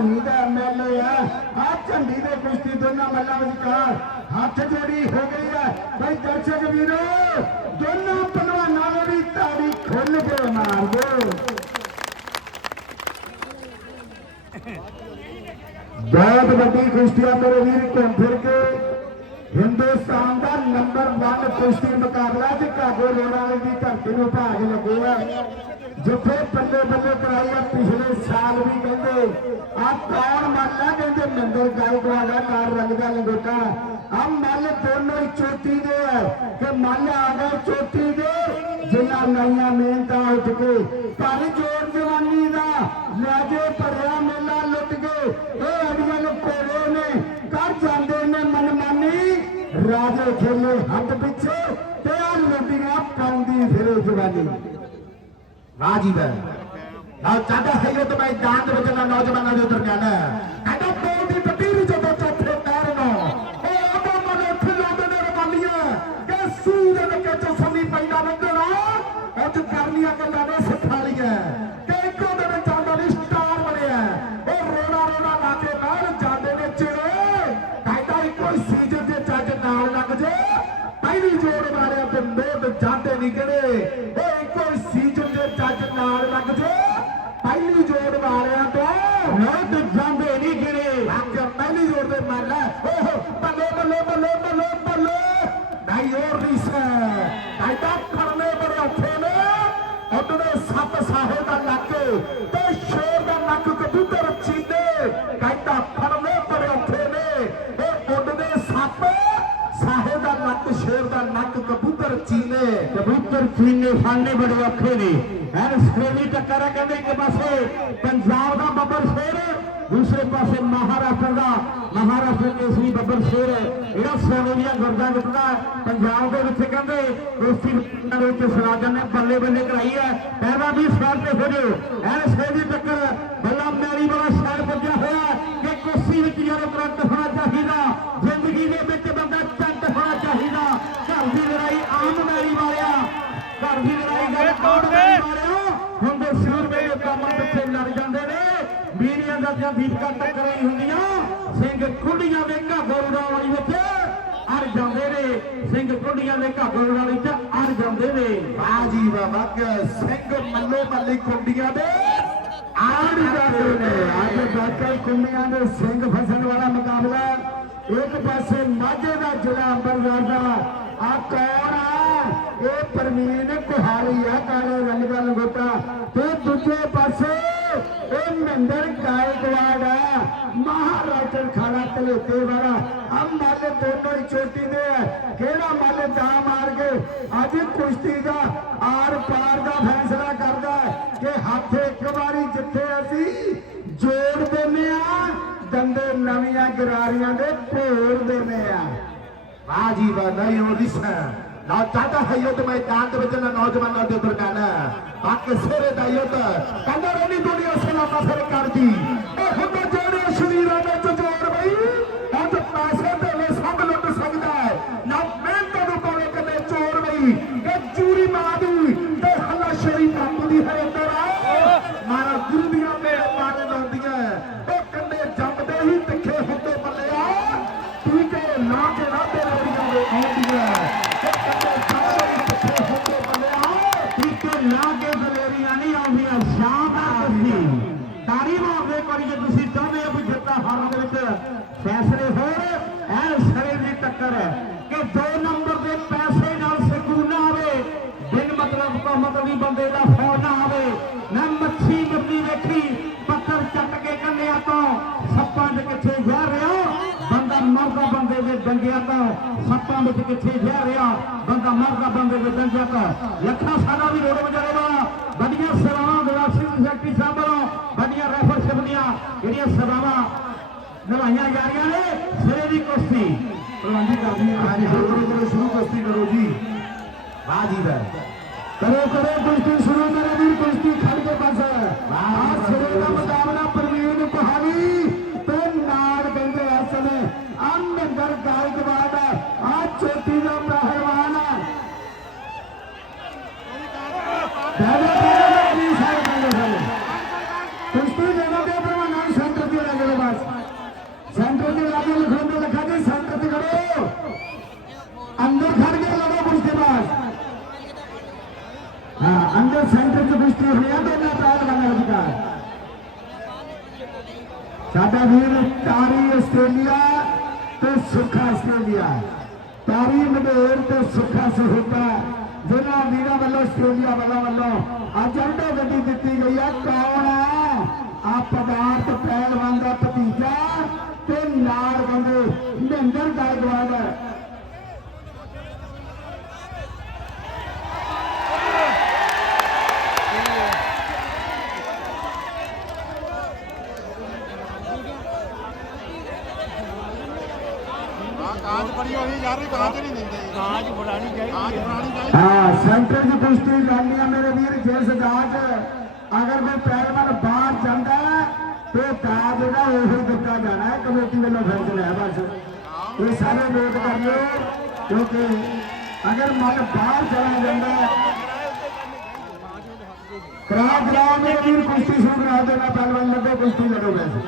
ਭਵਾਨੀ ਦਾ MLA ਆ। ਆ ਝੰਡੀ ਦੇ ਕੁਸ਼ਤੀ ਦੋਨਾਂ ਮੱਲਾਂ ਵਿਚਕਾਰ ਹੱਥ ਜੋੜੀ ਹੋ ਗਈ ਹੈ ਭਾਈ ਦਰਸ਼ਕ ਵੀਰੋ, ਦੋਨਾਂ ਪਹਿਲਵਾਨਾਂ ਨੇ ਵੀ ਤਾੜੀ ਖੁੱਲ ਕੇ ਮਾਰ ਦਿਓ। ਬਹੁਤ ਵੱਡੀ ਕੁਸ਼ਤੀਆਂ ਮੇਰੇ ਵੀਰ, ਘੁੰਮ ਫਿਰ ਕੇ। ਹਿੰਦੁਸਤਾਨ ਦਾ ਨੰਬਰ 1 ਕੁਸ਼ਤੀ ਮੁਕਾਬਲਾ ਤੇ ਕਾਗੋ ਲੋੜਾ ਵਾਲੀ ਦੀ ਧਰਤੀ ਨੂੰ ਭਾਗ ਲੱਗੇ ਆ। ਜਿੱਥੇ ਬੱਲੇ ਬੱਲੇ ਕਰਾਈ ਆ ਪਿਛਲੇ ਸਾਲ ਵੀ ਕਹਿੰਦੇ ਆ ਕੌਣ ਮੰਨਦਾ ਕਹਿੰਦੇ, ਮੰਦਰ ਗਾਇਕਵਾੜ ਦਾ ਕਾਰ ਲੰਗੋਟਾ। ਆ ਮੱਲ ਦੋਨੋਂ ਚੋਟੀ ਦੇ ਕਿ ਮੱਲ ਆ ਗਏ ਚੋਟੀ ਦੇ। ਜਿਨ੍ਹਾਂ ਨਈਆਂ ਮਿਹਨਤਾਂ ਉੱਠ ਕੇ, ਪਰ ਜੋਰ ਜਵਾਨੀ ਦਾ ਲੈ ਜੇ ਭਰਿਆ ਮੇਲਾ ਲੁੱਟ ਕੇ, ਇਹ ਅੜੀਆਂ ਕੋਲੇ ਨੇ ਕਰ ਜਾਂਦੇ ਨੇ ਮਨਮਾਨੀ। ਰਾਜੇ ਖੇਲੇ ਹੱਥ ਪਿੱਛੇ, ਤੇ ਆ ਲੁੱਟੀਆਂ ਪਾਉਂਦੀ ਫਿਰੇ ਜਵਾਨੀ। ਰਾਜੀ ਦਾ ਨਾ ਚਾਹਦਾ ਹੈ ਇਹ ਮੈਦਾਨ ਦੇ ਵਿੱਚ ਨਾ ਨੌਜਵਾਨਾਂ ਦੇ ਦਰਮਿਆਨ ਕਹਿੰਦਾ ਪੋਲ ਦੀ ਪਟੀਰੀ ਜਦੋਂ ਚੌਥੇ ਪੈਰ ਨੂੰ ਉਹ ਆਟੋ ਮਨ ਉੱਥੇ ਲਾਉਂਦੇ ਨੇ ਰਵਾਲੀਆਂ। ਕਿ ਸੂ ਦੇ ਵਿੱਚ ਚੌਸਮੀ ਪੈਂਦਾ ਵੰਡਣਾ ਅੱਜ ਕਰਨੀਆਂ ਗੱਲਾਂ ਨੇ ਸਿਖਾ ਕਿ ਇੱਕੋ ਦੇ ਵਿੱਚ ਆਉਂਦਾ ਨਹੀਂ ਸਟਾਰ ਬਣਿਆ। ਉਹ ਰੋਣਾ ਰੋਣਾ ਲਾ ਕੇ ਬਾਹਰ ਜਾਂਦੇ ਨੇ ਚਿੜੇ ਕਹਿੰਦਾ ਇੱਕੋ ਹੀ ਸੀਜ਼ਨ ਦੇ ਚੱਜ ਨਾਲ ਲੱਗ ਜੇ। ਪਹਿਲੀ ਜੋੜ ਮਾਰਿਆ ਤੇ ਮੋਢ ਜਾਂਦੇ ਨਹੀਂ ਕਿਹੜੇ। ਜੋੜ ਮਾਰਿਆ ਤੇ। ਮੋਢ ਜਾਂਦੇ ਨਹੀਂ ਕਿਹੜੇ ਲੱਗ ਪਹਿਲੀ ਜੋੜ ਦੇ ਮਾਰ ਲੈ। ਓਹ ਬੱਲੇ ਬੱਲੇ ਬੱਲੇ ਬੱਲੇ ਬੱਲੇ। ਨਹੀਂ ਹੋਰ ਨਹੀਂ ਸੈ ਕਹਿੰਦਾ ਫੜਨੇ ਬੜੇ ਔਖੇ ਨੇ। ਉਹਨੇ ਸੱਪ ਸਾਹੇ ਦਾ ਲੱਕ ਤੇ ਸ਼ੇਰ ਦਾ ਨੱਕ ਕਬੂਤਰ ਚੀਨੇ। ਕਹਿੰਦਾ ਫੜਨੇ ਬੜੇ ਔਖੇ ਨੇ। ਇਹ ਉੱਡਦੇ ਸੱਪ ਸਾਹੇ ਦਾ ਨੱਕ ਸ਼ੇਰ ਦਾ ਨੱਕ ਕਬੂਤਰ ਚੀਨੇ। ਕਬੂਤਰ ਚੀਨੇ ਫੜਨੇ ਬੜੇ ਔਖੇ ਨੇ। ਐਨ ਸਟ੍ਰੇਲੀ ਟੱਕਰ ਹੈ ਕਹਿੰਦੇ ਇੱਕ ਪਾਸੇ ਪੰਜਾਬ ਦਾ ਬੱਬਰ ਸ਼ੇਰ ਦੂਸਰੇ ਪਾਸੇ ਮਹਾਰਾਸ਼ਟਰ ਦਾ ਮਹਾਰਾਸ਼ਟਰ ਕੇਸਰੀ ਬੱਬਰ ਸ਼ੇਰ ਜਿਹੜਾ ਸੋਨੀਆ ਗੁਰਦਾ ਜਿੱਤਦਾ ਪੰਜਾਬ ਦੇ ਵਿੱਚ ਕਹਿੰਦੇ ਕੁਸ਼ਤੀ ਦੇ ਵਿੱਚ ਸਰਾਜਨ ਨੇ ਬੱਲੇ ਬੱਲੇ ਕਰਾਈ ਹੈ ਪਹਿਲਾਂ ਵੀ ਸਵਾਲ ਤੇ ਹੋ ਜਿਓ ਐਨ ਸੇਦੀ ਟੱਕਰ ਬੱਲਾ ਮੈਰੀ ਵਾਲਾ ਸ਼ਹਿਰ ਪੁੱਜਿਆ ਹੋਇਆ ਕਿ ਕੁਸ਼ਤੀ ਵਿੱਚ ਯਾਰ ਕਰੰਟ ਹੋਣਾ ਚਾਹੀਦਾ ਜ਼ਿੰਦਗੀ ਦੇ ਵਿੱਚ ਬੰਦਾ ਚੱਟ ਹੋਣਾ ਚਾਹੀਦਾ ਘਰ ਦੀ ਲੜਾਈ ਆਮ ਮੈਰੀ ਵਾਲਿਆ ਘਰ ਦੀ ਲੜਾਈ ਗੱਲ ਕੌਣ ਮੈਰੀ ਵਾਲਿਆ ਹੁੰਦੇ ਸੂਰਮੇ ਦੇ ਕੰਮਾਂ ਪਿੱਛੇ ਲੜ ਜਾਂਦੇ ਨੇ ਵੀਰੀਆਂ ਦਾ ਜਾਂ ਦੀਪਕਾ ਟੱਕਰਾਂ ਹੀ ਹੁੰਦੀਆਂ ਸਿੰਘ ਕੁੰਡੀਆਂ ਦੇ ਘਾਗੋੜਾ ਵਾਲੀ ਵਿੱਚ ਅੜ ਜਾਂਦੇ ਨੇ ਸਿੰਘ ਕੁੰਡੀਆਂ ਦੇ ਘਾਗੋੜਾ ਵਾਲੀ ਚ ਅੜ ਜਾਂਦੇ ਨੇ ਵਾਹ ਜੀ ਵਾਹ ਵਾਹ ਸਿੰਘ ਮੱਲੇ ਮੱਲੇ ਕੁੰਡੀਆਂ ਦੇ ਆੜ ਜਾਂਦੇ ਨੇ ਅੱਜ ਬਾਕਰ ਕੁੰਡੀਆਂ ਦੇ ਸਿੰਘ ਫਸਣ ਵਾਲਾ ਮੁਕਾਬਲਾ ਇੱਕ ਪਾਸੇ ਮਾਝੇ ਦਾ ਜ਼ਿਲ੍ਹਾ ਅੰਬਰਸਰ ਦਾ ਆ ਕੌਣ ਆ ਇਹ ਕੁਹਾਲੀ ਆ, ਕਾਲੇ ਰੰਗ ਦਾ ਲੰਗੋਟਾ ਤੇ ਦੂਜੇ ਪਾਸੇ ਇਹ ਮਹਿੰਦਰ ਗਾਇਕਵਾੜ ਆ, ਮਹਾਰਾਜਨ ਖਾਣਾ ਤਲੇਤੇ ਵਾਲਾ। ਆ ਮੱਲ ਦੋਨੋਂ ਹੀ ਚੋਟੀ ਦੇ ਆ। ਕਿਹੜਾ ਮੱਲ ਦਾ ਮਾਰ ਕੇ ਅੱਜ ਕੁਸ਼ਤੀ ਦਾ ਆਰ ਪਾਰ ਦਾ ਫੈਸਲਾ ਕਰਦਾ ਕਿ ਹੱਥ ਇੱਕ ਵਾਰੀ ਜਿੱਥੇ ਅਸੀਂ ਜੋੜ ਦਿੰਦੇ ਆ, ਦੰਦੇ ਨਵੀਆਂ ਗਰਾਰੀਆਂ ਦੇ ਭੋਰ ਦਿੰਦੇ ਆ। ਵਾਹ ਜੀ ਵਾਹ, ਨਹੀਂ ਹੋ ਰਿਸਾ ਨਾ ਚਾਹਤਾ ਹੈ ਯੁੱਧ ਮੈਦਾਨ ਦੇ ਵਿੱਚ ਨਾ ਨੌਜਵਾਨਾਂ ਦੇ ਦਰਮਿਆਨ ਬਾਕੀ ਸਿਰੇ ਦਾ ਯੁੱਧ ਕਹਿੰਦਾ ਰੋਣੀ ਦੁਨੀਆ ਸਲਾਮਾ ਫਿਰ ਕਰਦੀ ਉਹ ਹੁੰਦਾ ਜਿਹੜੇ ਸ਼ਰੀਰਾਂ ਵਿੱਚ ਜੋੜ ਜਿੱਤਾ ਦੇ ਵਿੱਚ ਫੈਸਲੇ ਹੋਣ ਐ ਸਰੇ ਦੀ ਟੱਕਰ ਕਿ ਦੋ ਨੰਬਰ ਦੇ ਪੈਸੇ ਨਾਲ ਸਕੂਨ ਨਾ ਆਵੇ। ਬਿਨ ਮਤਲਬ ਕੋ ਮਤਲਬੀ ਬੰਦੇ ਦਾ ਫੋਨ ਨਾ ਆਵੇ। ਨਾ ਮੱਛੀ ਮੁਰਗੀ ਵੇਖੀ, ਪੱਥਰ ਚੱਟ ਕੇ ਕੰਨਿਆ ਤੋਂ। ਸੱਪਾਂ ਦੇ ਕਿੱਥੇ ਜਾ ਰਿਹਾ, ਬੰਦਾ ਮਰਦਾ ਬੰਦੇ ਦੇ ਡੰਗਿਆਂ ਤੋਂ। ਸੱਪਾਂ ਵਿੱਚ ਕਿੱਥੇ ਜਾ ਰਿਹਾ, ਬੰਦਾ ਮਰਦਾ ਬੰਦੇ ਦੇ ਡੰਗਿਆਂ ਤੋਂ। ਲੱਖਾਂ ਸਾਲਾਂ ਦੀ ਰੋਡ ਵਜਾਰੇ ਵਾਲਾ, ਵੱਡੀਆਂ ਸੇਵਾਵਾਂ ਗੁਰਦਾਸ ਸਿੰਘ ਸੈਕਟਰੀ ਸਾਹਿਬ ਵੱਲੋਂ ਵੱਡੀਆਂ ਰੈਫਰਸ਼ਿਪ ਦੀਆਂ ਜਿਹੜੀਆਂ ਸੇਵਾਵਾਂ ਨਿਭਾਈਆਂ ਜਾ ਰਹੀਆਂ ਨੇ ਸਿਰੇ ਦੀ ਕੁਸ਼ਤੀ। ਪ੍ਰਬੰਧੀ ਕਰਦੀ ਹੈ ਹਾਂਜੀ ਸ਼ੁਰੂ ਕਰੋ ਸ਼ੁਰੂ ਕੁਸ਼ਤੀ ਕਰੋ ਜੀ। ਵਾਹ ਜੀ ਵਾਹ। ਕਰੋ ਕਰੋ ਕੁਸ਼ਤੀ ਸ਼ੁਰੂ ਕਰੋ ਵੀਰ ਕੁਸ਼ਤੀ ਖੜ ਕੇ ਬਸ। ਆਹ ਸਿਰੇ ਦਾ ਮੁਕਾਬਲਾ ਪ੍ਰਵੀਨ ਕਹਾਣੀ ਤੇ ਨਾਲ ਕਹਿੰਦੇ ਸਮੇਂ। ਅੰਦਰ ਗਾਇਕਵਾੜ ਆ। ਚੋਟੀ ਦਾ ਪਹਿਲਵਾਨ ਹੈ ਹੋਇਆ ਦੋਨਾਂ ਪਹਿਲਵਾਨਾਂ ਵਿਚਕਾਰ ਸਾਡਾ ਵੀਰ ਤਾਰੀ ਆਸਟ੍ਰੇਲੀਆ ਤੇ ਸੁਖਾ ਆਸਟ੍ਰੇਲੀਆ। ਤਾਰੀ ਮਡੇਰ ਤੇ ਸੁਖਾ ਸਹੂਤਾ ਜਿਨ੍ਹਾਂ ਵੀਰਾਂ ਵੱਲੋਂ ਆਸਟ੍ਰੇਲੀਆ ਵਾਲਾ ਵੱਲੋਂ ਅੱਜ ਅੰਡਾ ਗੱਡੀ ਦਿੱਤੀ ਗਈ ਹੈ। ਕੌਣ ਹੈ? ਕਾਂਚ ਬੜੀ ਹੋਈ ਯਾਰ ਕਾਂਚ ਨਹੀਂ ਦਿੰਦੇ। ਕਾਂਚ ਫੜਾਣੀ ਚਾਹੀਦੀ ਕਾਂਚ ਫੜਾਣੀ ਚਾਹੀਦੀ। ਹਾਂ ਸੈਂਟਰ ਦੀ ਕੁਸ਼ਤੀ ਲੜਨੀ ਆ ਮੇਰੇ ਵੀਰ ਜਿਸ ਦਾਜ ਅਗਰ ਕੋਈ ਪਹਿਲਵਾਨ ਬਾਹਰ ਜਾਂਦਾ ਤੇ ਦਾਜ ਜਿਹੜਾ ਉਹ ਦਿੱਤਾ ਜਾਣਾ ਹੈ ਕਮੇਟੀ ਵੱਲੋਂ ਫੈਸਲਾ ਹੈ ਬਸ। ਇਹ ਸਾਰੇ ਨੋਟ ਕਰ ਲਿਓ ਕਿਉਂਕਿ ਅਗਰ ਮਨ ਬਾਹਰ ਚਲਾ ਜਾਂਦਾ ਹੈ, ਕਰਾ ਕਰਾ ਮੇਰੇ ਵੀਰ ਕੁਸ਼ਤੀ ਸ਼ੁਰੂ ਕਰਾ ਦੇਣਾ ਪਹਿਲਵਾਨ ਲੱਗੇ ਕੁਸ਼ਤੀ ਲੜੋ ਵੈਸੇ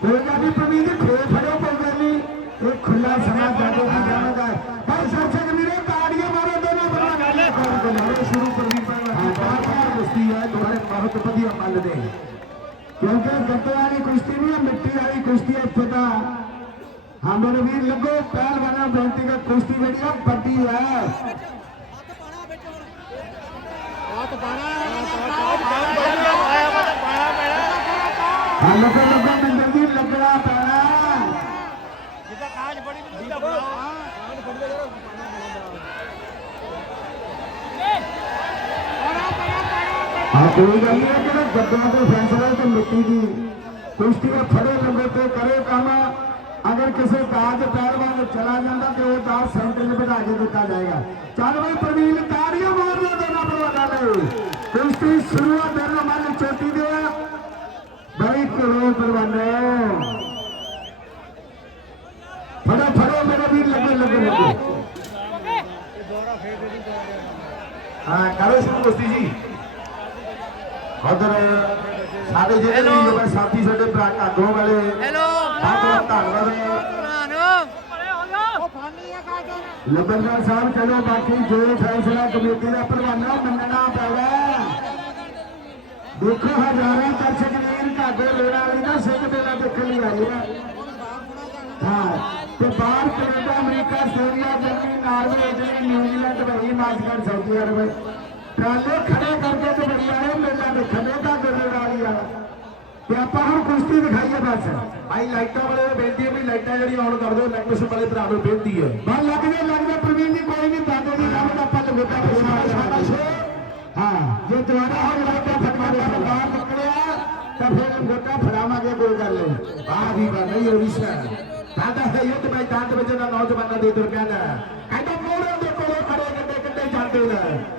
ਕੋਈ ਗੱਲ ਨਹੀਂ ਪ੍ਰਵੀਨ ਖੋ ਫੜੋ ਕੋਈ ਗੱਲ ਨਹੀਂ। ਇਹ ਖੁੱਲਾ ਸਮਾਂ ਜਾਗੋ ਦੀ ਜਾਣਦਾ ਪਰ ਸਰਸਕ ਵੀਰੇ ਤਾੜੀਆਂ ਮਾਰੋ ਦੋਨੋਂ ਬਣਾ ਗੱਲ। ਲਓ ਸ਼ੁਰੂ ਪਹਿਲਵਾਨ ਬਾਰ ਬਾਰ ਕੁਸ਼ਤੀ ਹੈ ਤੁਹਾਡੇ ਬਹੁਤ ਵਧੀਆ ਮੰਨਦੇ ਕਿਉਂਕਿ ਗੱਤੇ ਵਾਲੀ ਕੁਸ਼ਤੀ ਨਹੀਂ ਮਿੱਟੀ ਵਾਲੀ ਕੁਸ਼ਤੀ ਹੈ ਇੱਥੇ ਤਾਂ। ਹਾਂ ਮੇਰੇ ਵੀਰ ਲੱਗੋ ਪਹਿਲਵਾਨਾਂ ਬੇਨਤੀ ਕਰ ਕੁਸ਼ਤੀ ਜਿਹੜੀ ਆ ਵੱਡੀ ਹੈ। ਕਾਂਚ ਪਾਣਾ ਕਾਂਚ ਪਾਇਆ ਪਾਇਆ ਪੈਣਾ ਹਾਂ ਲੱਗੋ ਲੱਗੋ। ਮਿੰਦਰ ਜੀ ਲੱਗਣਾ ਪੈਣਾ ਜਿੱਦਾਂ ਕਾਂਚ ਬੜੀ ਨਹੀਂ ਦਿੰਦਾ ਕਾਂਚ ਫੜਦੇ ਜਰਾ ਹਾਂ ਕੋਈ ਗੱਲ ਨਹੀਂ ਹੈ ਕਿ ਜੱਜਾਂ ਦੇ ਫੈਸਲੇ ਤੇ ਮਿੱਟੀ ਦੀ ਕੁਸ਼ਤੀ ਦੇ ਫੜੇ ਲੰਬੇ ਤੇ ਕਰੇ ਕੰਮ ਅਗਰ ਕਿਸੇ ਦਾਜ ਪਹਿਲਵਾਨ ਨੂੰ ਚਲਾ ਜਾਂਦਾ ਤੇ ਉਹ ਦਾਜ ਸੈਂਟਰ 'ਚ ਵਧਾ ਕੇ ਦਿੱਤਾ ਜਾਏਗਾ ਚੱਲ ਬਈ ਪ੍ਰਵੀਨ ਤਾੜੀਆਂ ਮਾਰ ਦਿਓ ਦੋਨਾਂ ਪਰਵਾਨਾਂ ਲਈ ਕੁਸ਼ਤੀ ਸ਼ੁਰੂ ਆ ਦੋਨੋਂ ਮਨ ਚੋਟੀ ਦੇ ਬਈ ਕੋਲੋਂ ਪਰਵਾਨੇ ਫੜੋ ਫੜੋ ਮੇਰੇ ਵੀਰ ਲੱਗੇ ਲੱਗੇ ਲੱਗੇ ਹਾਂ ਕਰੋ ਸ਼ੁਰੂ ਕੁਸ਼ਤੀ ਜੀ। ਉਧਰ ਸਾਡੇ ਜਿਹੜੇ ਲੋਕ ਸਾਥੀ ਸਾਡੇ ਭਰਾ ਕਾਗੋਂ ਵਾਲੇ ਹੈਲੋ ਬਹੁਤ ਧੰਨਵਾਦ। ਲੰਬਰਦਾਰ ਸਾਹਿਬ ਚਲੋ ਬਾਕੀ ਜੋ ਫੈਸਲਾ ਕਮੇਟੀ ਦਾ ਪ੍ਰਵਾਨਾ ਮੰਨਣਾ ਪੈਗਾ ਦੇਖੋ ਹਜ਼ਾਰਾਂ ਦਰਸ਼ਕ ਵੀਰ ਕਾਗੋ ਲੈਣਾ ਵਾਲੀ ਦਾ ਸਿੰਘ ਮੇਲਾ ਦੇਖਣ ਲਈ ਆਏ ਆ। ਹਾਂ ਤੇ ਅਰਬ। ਟਰਾਲੇ ਖੜੇ ਕਰਕੇ ਤੇ ਬੜੀ ਆਏ ਮੇਲਾ ਦੇਖਣ ਦੇ ਕਾਗੋ ਲੈਣਾ ਵਾਲੀ ਆ ਤੇ ਆਪਾਂ ਹੁਣ ਕੁਸ਼ਤੀ ਦਿਖਾਈਏ ਬਸ। ਭਾਈ ਲਾਈਟਾਂ ਵਾਲੇ ਨੂੰ ਬੇਨਤੀ ਹੈ ਵੀ ਲਾਈਟਾਂ ਜਿਹੜੀਆਂ ਆਨ ਕਰ ਦਿਓ ਇਲੈਕਟ੍ਰੀਸ਼ਨ ਵਾਲੇ ਭਰਾ ਨੂੰ ਬੇਨਤੀ ਹੈ। ਬਸ ਲੱਗ ਜੇ ਲੱਗ ਜੇ ਪ੍ਰਵੀਨ ਜੀ ਕੋਈ ਨਹੀਂ ਬਾਬੇ ਦੀ ਕੰਮ ਦਾ ਆਪਾਂ ਲਗੋਟਾ ਪਛਾਣ ਸਾਡਾ ਸ਼ੋ ਹਾਂ ਜੇ ਤੁਹਾਡਾ ਹੁਣ ਲੱਗਦਾ ਫਟਵਾ ਦੇ ਬਾਹਰ ਨਿਕਲਿਆ ਤਾਂ ਫਿਰ ਲਗੋਟਾ ਫੜਾਵਾਂਗੇ ਕੋਈ ਗੱਲ ਨਹੀਂ। ਆਹ ਵੀ ਗੱਲ ਨਹੀਂ ਸਰ ਸਾਡਾ ਹੈ। ਯੁੱਧ ਮੈਦਾਨ ਵਿੱਚ ਦਾ ਨੌਜਵਾਨਾਂ ਦੇ ਦੁਰਗਾਨਾ ਕਹਿੰਦਾ